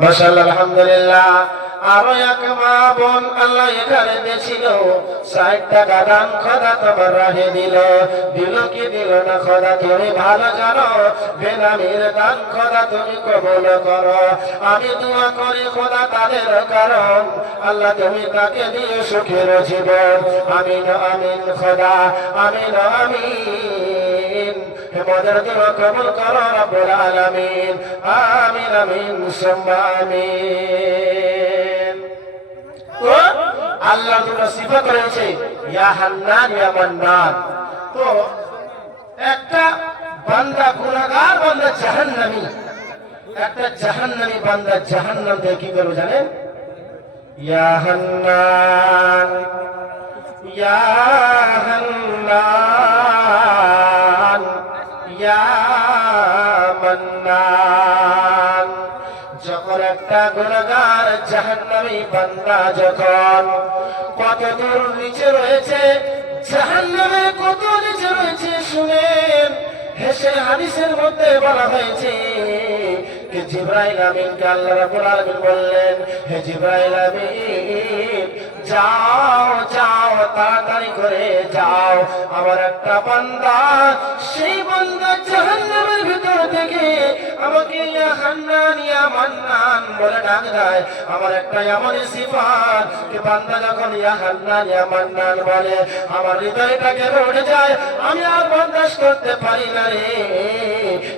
মাশাআল্লাহ, আলহামদুলিল্লাহ। আরো এক মা বোন আল্লাহ এখানে দিয়েছিল ৬০ টাকা দান, খোদা তোমার রাহে দিল। দিল কি দিল না খোদা তুমি ভালো জানো, বেনামির দান খোদা তুমি কবুল করো। আমি দোয়া করি খোদা তাদের কারণ আল্লাহ তুমি তাকে দিয়ে সুখের জীবন। আমিন আমিন খোদা, আমিন আমিন। তোমাদের দোয়া কবুল করো রব্বুল আলামিন। আমিন আমিন সুম্মা আমিন। তো আল্লাহ দুটো সিফাত রয়েছে, ইয়া হান্নান ইয়া মান্নান। তো একটা বান্দা গুনাহগার, বান্দা জাহান্নামী, একটা জাহান্নামী বান্দা জাহান্নাম থেকে কি করবে জানেন? ইয়া হান্নান ইয়া হান্নান ইয়া মান্নান। যখন একটা গুনাহগার জাহান্নামী বান্দা যখন কত দূর নিচে রয়েছে, জাহান্নামে কত নিচে রয়েছে শুনেন। হেসে হাদিসের মধ্যে বলা হয়েছে যে জিবরাইল আমিনকে আল্লাহ রাব্বুল আলামিন বললেন, হে জিবরাইল আমিন যাও যাও, তাড়াতাড়ি করে যাও, আমার একটা বান্দা, সেই বান্দা জাহান্নামের ভিতর থেকে আমাকে ইয়া হান্নান ইয়া মান্নান বলে ডাক দেয়। আমার একটা এমন সিফাত যে বান্দা যখন ইয়া হান্নান ইয়া মান্নান বলে, আমার হৃদয়টাকে উঠে যায়, আমি আর বরদাস্ত করতে পারি না রে।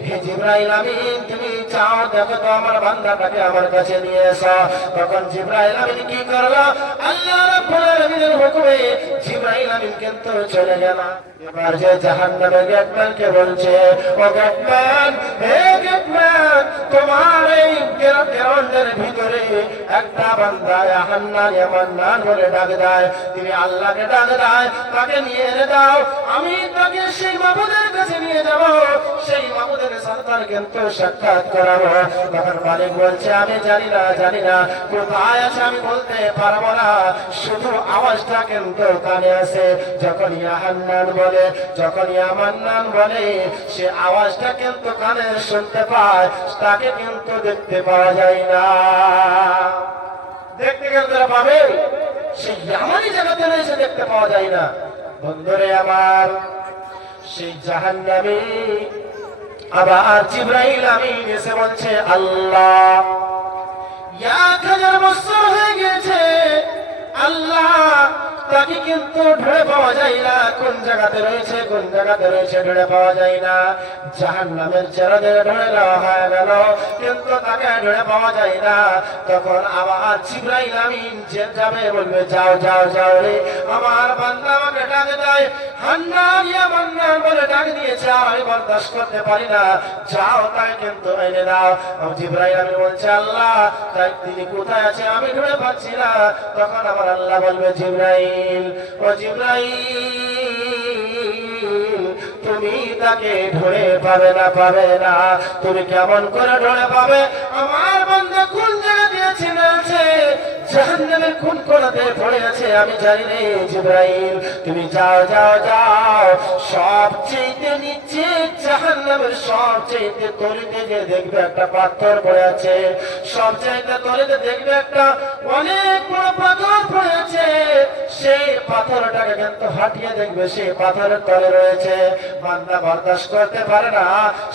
হে জিবরাইল আমিন তুমি চাও, দেখো তো আমার বান্দাটাকে আমার কাছে নিয়ে এসো। তখন জিবরাইল আমিন কি করলো? আল্লাহ রাব্বুল আলামিনের হুকুমে জিবরাইল আমিন কিন্তু চলে গেল। এবার যে জাহান্নামের গেটম্যানকে বলছে, ও গেটম্যান, হে গেটম্যান, তোমার এই গ্রাউন্ডের ভিতরে একটা বান্দা ইয়া হান্নান ইয়া মান্নান বলে ডাক দেয়, তুমি আল্লাহকে ডাক দেয়, তাকে নিয়ে দাও, আমি তাকে সেই মাবুদের কাছে নিয়ে যাব, সেই মাবুদের সন্তান কিন্তু সাক্ষাৎ করাবো। তখন মালিক বলছে, আমি জানি না কোথায় আছে, আমি বলতে পারবো না, শুধু আওয়াজটা কিন্তু কানে আসে। যখন ইয়া হান্নান বলে, যখন ইয়া মান্নান বলে, সে আওয়াজটা কিন্তু কানে শুনতে পায়, তাকে কিন্তু দেখতে পাওয়া যায় না। দেখতে কিন্তু পাবে, সেই এমনই জায়গাতে রয়েছে, দেখতে পাওয়া যায় না। বন্ধুরে আমার, সেই জাহান্নামী আবার জিবরাইল আমিন এসে বলছে, আল্লাহ 1000 বছর হয়ে গেছে, আল্লাহ তাকে কিন্তু ঢুঁড়ে পাওয়া যায় না। কোন জায়গাতে রয়েছে ঢুঁড়ে পাওয়া যায় না। জাহান্নামের চেরাদের ঢুঁড়ে দেওয়া হয়ে গেল, কিন্তু তাকে ঢুঁড়ে পাওয়া যায় না। তখন আবার জিবরাইল আমিন যে যাবে, বলবে, যাও যাও যাও রে, আমার বান্দা আমাকে ডাক দেয়, হান্নান ইয়া মান্নান বলে ডাক দিয়েছে, আর আমি বরদাস্ত করতে পারি না, যাও তাকে কিন্তু এনে দাও। জিবরাইল আমিন বলছে, আল্লাহ তাই তিনি কোথায় আছে, আমি ঢুঁড়ে পাচ্ছি না। তখন আমার আল্লাহ বলবে, জিবরাইল, ও জিবরাইল, তুমি তাকে ঢুঁড়ে পাবে না। তুমি কেমন করে ঢুঁড়ে পাবে? আমার বান্দা কোন জায়গা দিয়েছে না আছে, জাহান্নামের কোন কোণাতে পড়ে আছে আমি জানি রে। জিবরাইল তুমি যাও যাও যাও, সবচেয়ে নিচে জাহান্নামের সবচেয়ে তলিতে যে দেখবে একটা পাথর পড়ে আছে, সবচেয়ে তলিতে দেখবে একটা অনেক বড় পাথর পড়ে আছে, সেই পাথরটাকে কিন্তু হাঁটিয়ে দেখবে, সেই পাথরের তলে রয়েছে। বান্দা বরদাস্ত করতে পারে না,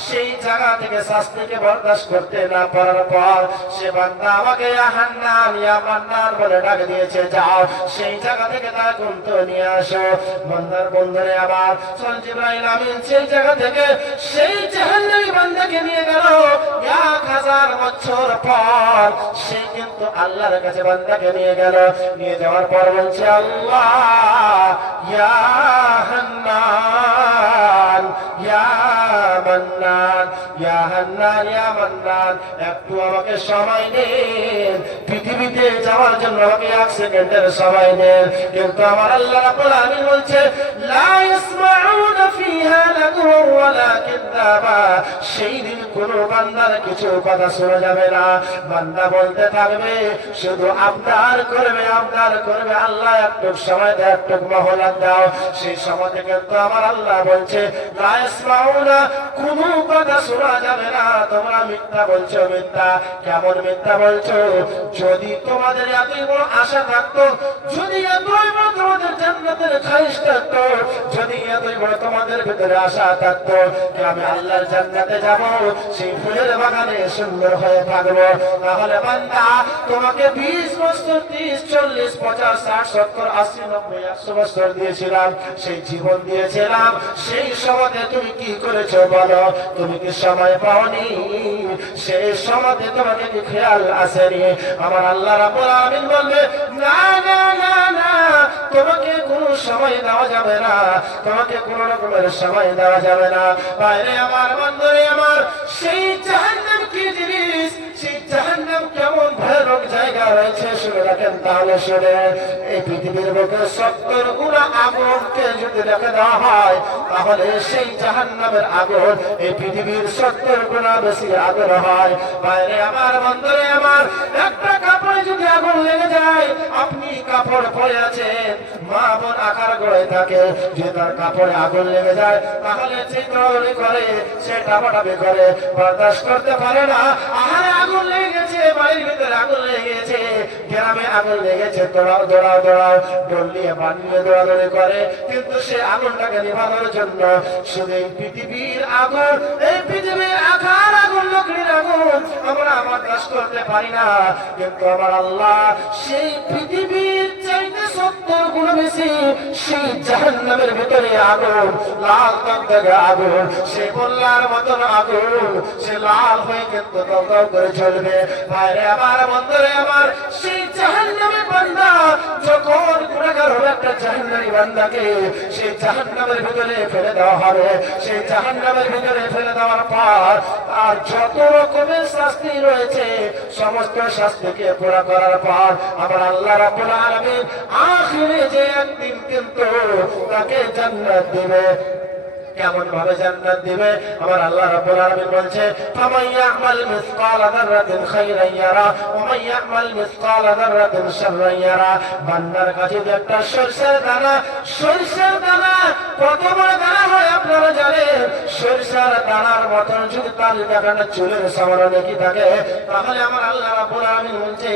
সেই জায়গা থেকে শাস্তিকে বরদাস্ত করতে না পারার পর সে বান্দা আমাকে ইয়া হান্নান ইয়া মান্নান বলে ডাক দিয়েছে, যাও সেই জায়গা থেকে তার কিন্তু নিয়ে আসো। বান্দার বন্ধুরে আবার চল, জিবরাইল আমিন সেই জায়গা থেকে সেই জাহান্নামী বান্দাকে নিয়ে গেল। 1000 বছর পর সে কিন্তু আল্লাহর কাছে বান্দাকে নিয়ে গেল। নিয়ে যাওয়ার পর বলছে, আল্লাহ ইয়া হান্নান ইয়া মান্নান ইয়া হান্নান ইয়া মান্নান, একটু আমাকে সময় দিন, পৃথিবীতে যাওয়ার জন্য আমাকে 1 সেকেন্ডের সময় দেন। কিন্তু আমার আল্লাহ রাব্বুল আলামিন বলছে, লা ইসমাউনা ফিহা লাগওয়া ওয়ালা কিযাবা, সেই দিন কোন বান্দার কিছু কথা শোনা যাবে না। বান্দা বলতে থাকবে, শুধু আবদার করবে। আল্লাহ একটু সময় দাও, একটু মহলত দাও। সেই সময় থেকে তো আমার আল্লাহ বলছে, লা ইসমাউনা, কোনো কথা শোনা যাবে না। তোমরা মিথ্যা বলছো, মিথ্যা। কেমন মিথ্যা বলছো? যদি তোমাদের এতই বড় আশা থাকতো, যদি এতই বড় তোমাদের জান্নাতের খায়েশ থাকতো, যদি এতই বড় তোমাদের ভিতরে আশা থাকতো যে আমি আল্লাহর জান্নাতে যাব, সেই ফুলের বাগানে সুন্দর হয়ে থাকবো, তাহলে বান্দা তোমাকে 20 বছর 30 40 50 60 70 80 90 100 বছর দিয়েছিলাম, সেই জীবন দিয়েছিলাম, সেই সময়তে তুমি কি করেছো বলো? তুমি কি সময় পাওনি? সেই সময়তে তোমাকে কি খেয়াল আসেনি? আমার আল্লাহ রাব্বুল আলামিন বলবে না না না না, তোমাকে কোনো সময় দেওয়া যাবে না, তোমাকে কোনো রকমের সময় দেওয়া যাবে না। বাইরে আমার বন্ধুরে আমার, সেই জাহান্নাম কি জিনিস, সেই জাহান্নাম কেমন ভয়ানক জায়গা রয়েছে শুনে রাখেন। তাহলে শুনে, এই পৃথিবীর বুকে 70 গুণা আগুনকে যদি রেখে দেওয়া হয়, তাহলে সেই জাহান্নামের আগুন এই পৃথিবীর 70 গুণা বেশি আগুন হয়। বাইরে আমার বন্ধুরে আমার, একটা কাপড়ে যদি আগুন লেগে যায়, আপনি কাপড় পরে আছেন, মা বোন আকার গড়ে থাকে, যে তার কাপড়ে আগুন লেগে যায়, তাহলে চিন্তাভাবনা করে, সে টাপাটাপি করে, বরদাস্ত করতে পারে না। আহারে আগুন লেগে গেছে, বাড়ির ভিতরে আগুন লেগে গেছে, গ্রামে আগুন লেগেছে, দৌড়াও দৌড়াও দৌড়াও, ডোল নিয়ে বানিয়ে দৌড়াদৌড়ি করে, কিন্তু সে আগুনটাকে নিভানোর জন্য শুধু এই পৃথিবীর আগুন, এই পৃথিবীর আকার আগুন, লকড়ির আগুন আমরা বরদাস্ত করতে পারি না। কিন্তু আমার আল্লাহ সেই পৃথিবীর চাইতে 70 গুণ বেশি সেই জাহান্নামের ভিতরে আগুন, লাল টকটকে আগুন, সে বললার মতন আগুন, সে লাল হয়ে কিন্তু দগদগ করে জ্বলবে। ভাইরে আমার বন্ধুরে আমার, সেই জাহান্নামের বান্দা যখন গুনাহগার হবে, একটা জাহান্নামী বান্দাকে সেই জাহান্নামের ভিতরে ফেলে দেওয়া হবে। সেই জাহান্নামের ভিতরে ফেলে দেওয়ার পর আর যত রকমের শাস্তি রয়েছে, সমস্ত শাস্তিকে পুরা করার পর আমার আল্লাহ রাব্বুল আলামিন আখিরে যে একদিন কিন্তু তাকে জান্নাত দিবে। কেমন ভাবে জান্নাত দিবে? আমার আল্লাহ রাব্বুল আলামিন বলছে, ফামান ইয়ামাল মিসকালা যাররাতিন খায়রান ইয়ারা ওয়া মান ইয়ামাল মিসকালা যাররাতিন শাররান ইয়ারা। বান্দার কাছে যে একটা সরষের দানা, সরষের দানা কত বড় দানা হয় আপনারা জানেন? সরষের দানার মতন যদি তার দেখানো চুলের সামান্য নেকি থাকে, তাহলে আমার আল্লাহ রাব্বুল আলামিন বলছে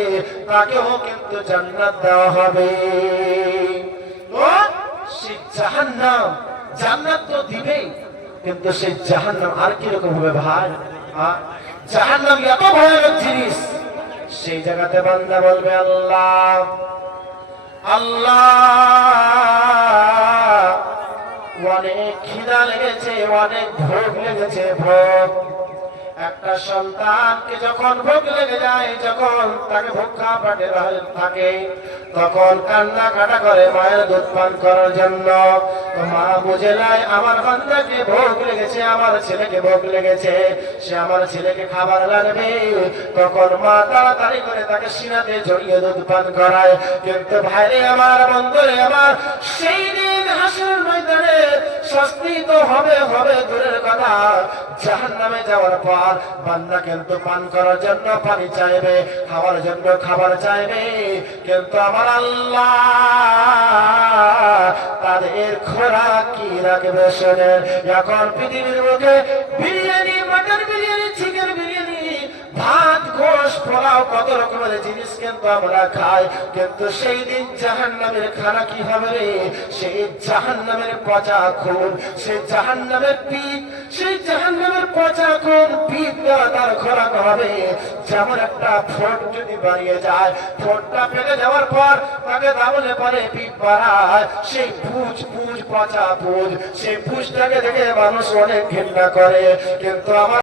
তাকেও কিন্তু জান্নাত দেওয়া হবে। তো সেই জাহান্নাম, জান্নাত তো দিবেই, কিন্তু সেই জাহান্নাম আর কিরকম হবে ভাই? জাহান্নাম এত ভয়ানক জিনিস, সেই জায়গাতে বান্দা বলবে আল্লাহ আল্লাহ, অনেক খিদা লেগেছে, অনেক ভোগ লেগেছে, ভোগ। একটা সন্তানকে যখন ভোগ লেগে যায়, যখন তাকে ভুখা পেটে থাকে, তখন কান্না কাটা করে মায়ের দুধ পান করার জন্য। মা বুঝে নেয় আমার বান্দাকে ভোগ লেগেছে, আমার ছেলেকে ভোগ লেগেছে, সে আমার ছেলেকে খাবার লাগবে। তখন মা তাড়াতাড়ি করে তাকে সিনাতে জড়িয়ে দুধ পান করায়। কিন্তু ভাইরে আমার, বন্ধুরে আমার, সেই দিন হাসরের ময়দানে শাস্তি তো হবে হবে দূরের কথা, জাহান্নামে যাওয়ার পর বান্দা কিন্তু পান করার জন্য পানি চাইবে, খাওয়ার জন্য খাবার চাইবে, কিন্তু আমার আল্লাহ তাদের খোরাক কি রাখবে শোনেন। এখন পৃথিবীর মুখে বিরিয়ানি, মটন বিরিয়ানি, চিকেন বিরিয়ানি, ভাত, গোশ, পোলাও, কত রকমের জিনিস কিন্তু আমরা খাই, কিন্তু সেই দিন জাহান্নামের খানা কি হবে রে? সেই জাহান্নামের পচা খুন, সেই জাহান্নামের পিঠ, সেই জাহান্নামের পচা খুন পিঠ দ্বারা তার খোরাক হবে। যেমন একটা ফোট যদি বাড়িয়ে যায়, ফোটটা ফেলে যাওয়ার পর তাকে দাবলে পরে পিঠ বাড়ায়, সেই পুজ পুজ, পচা পুজ, সেই পুজটাকে দেখে মানুষ অনেক ঘৃণা করে, কিন্তু আমার